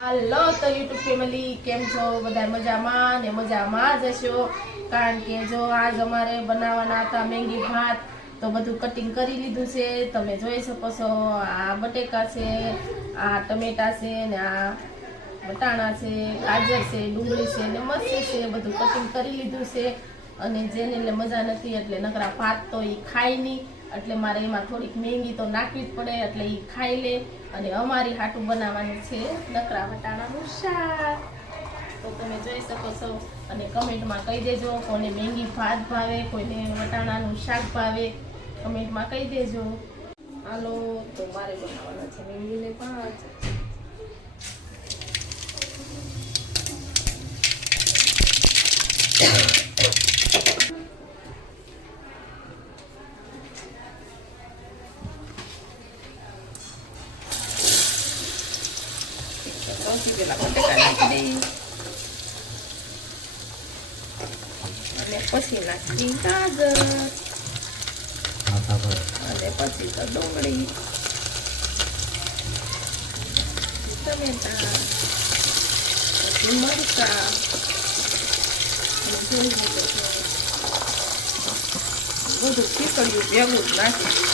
હાલો તો YouTube family કેમ છો બધા મજામાં ને મજામાં જ હશો કારણ કે જો આજ અમારે બનાવવાના હતા મેંગી ભાત તો બધું કટિંગ કરી લીધું છે તમે જોઈ શકો છો આ બટેકા છે આ ટમેટા છે ને આ વટાણા છે ગાજર છે ડુંગળી છે ને મરચી છે બધું કટિંગ કરી લીધું છે અને જેને એટલે મજા નથી એટલે નકરા ભાત તો એ ખાય નહીં એટલે મારે એમાં થોડીક મેંગી તો નાખવી જ પડે એટલે એ ખાઈ લે અને અમારી હાટું બનાવવાનું છે નકરા વટાણાનું શાક તો તમે જોઈ શકો છો અને કમેન્ટમાં કહી દેજો કોને મેંગી ભાત ભાવે કોઈને વટાણાનું શાક ભાવે કમેન્ટમાં કહી દેજો હાલો તો મારે બનાવવાના છે મેંગીને ભાત સૌથી પહેલા બટેકા નાખી દઈએ અને પછી નાખી ગાજર અને પછી તો ડુંગળી ટમેટા પછી મરચા બધું ખીચડ્યું ભેગું જ નાખી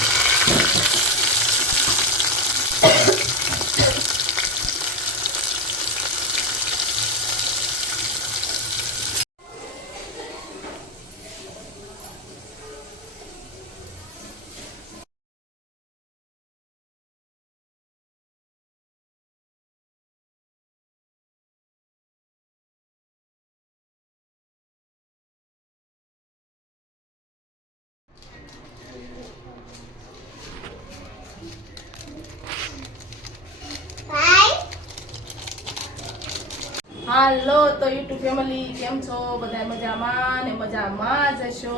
હાલો તો યુટ્યુબ ફેમિલી કેમ છો બધા મજામાં ને મજામાં જ હશો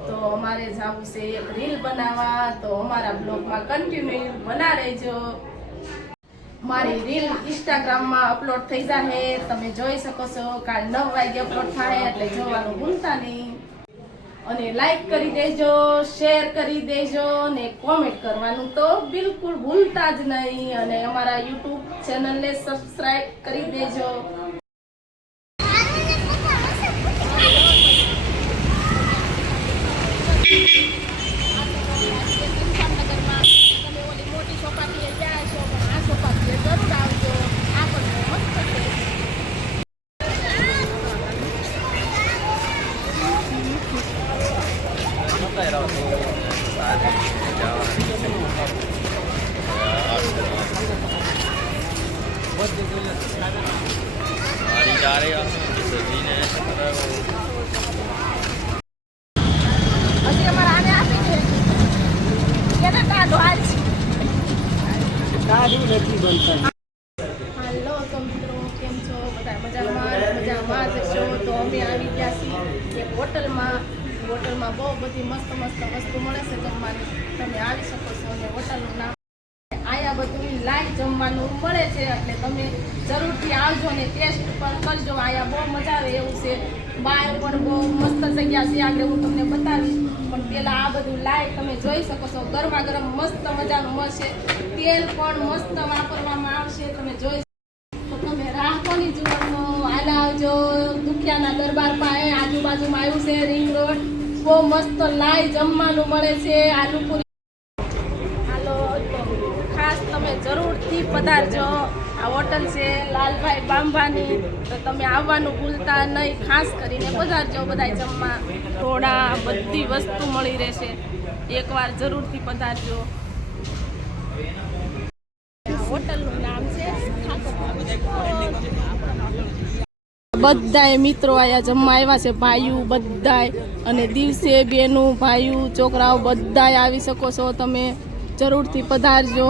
તો અમારે જવું છે એક રીલ બનાવવા તો અમારા બ્લોગમાં કન્ટિન્યુ બના રહેજો મારી રીલ ઇન્સ્ટાગ્રામમાં અપલોડ થઈ જશે તમે જોઈ શકો છો કાલ 9 વાગે અપલોડ થાય એટલે જોવાનું ભૂલતા નહીં અને લાઈક કરી દેજો શેર કરી દેજો ને કોમેન્ટ કરવાનું તો બિલકુલ ભૂલતા જ નહીં અને અમારા યુટ્યુબ ચેનલને સબસ્ક્રાઇબ કરી દેજો जा रहे हैं હજી અમારે આને આપી છે કેને કાઢો આજ કાઢું નથી બનતા. હાલો તો મિત્રો કેમ છો બધા મજામાં જ છો તો અમે આવી ગયા છીએ એક હોટલમાં બહુ બધી મસ્ત વસ્તુ મળે છે જમવાની તમે આવી શકો છો અને હોટલનું નામ અહીંયા બધું લાઈવ જમવાનું મળે છે એટલે તમે જરૂરથી આવજો અને ટેસ્ટ પણ કરજો અહીંયા બહુ મજા આવે એવું છે બહાર પણ બહુ મસ્ત જગ્યા છે આગળ હું તમને બતાવીશ પણ પહેલાં આ બધું લાઈવ તમે જોઈ શકો છો ગરમા ગરમ મસ્ત મજાનું મળશે તેલ પણ મસ્ત વાપરવામાં આવશે તમે જોઈ તો તમે રાહ કોની જોવાનો હાલ આવજો દુખિયાના દરબાર પાસે આજુબાજુમાં આવ્યું છે રિંગ રોડ બહુ મસ્ત લાઈવ જમવાનું મળે છે આલુપુરી તમે જરૂરથી પધારજો આ હોટલ છે લાલભાઈ બાંભાની તો તમે આવવાનું ભૂલતા નહીં ખાસ કરીને પધારજો બધા જમવા થોડા બધી વસ્તુ મળી રહેશે એકવાર જરૂરથી પધારજો હોટલનું નામ છે બધાય મિત્રો આયા જમવા આવ્યા છે ભાઈઓ બધાય અને દિવસે બેનું ભાઈઓ છોકરાઓ બધાય આવી શકો છો તમે જરૂરથી પધારજો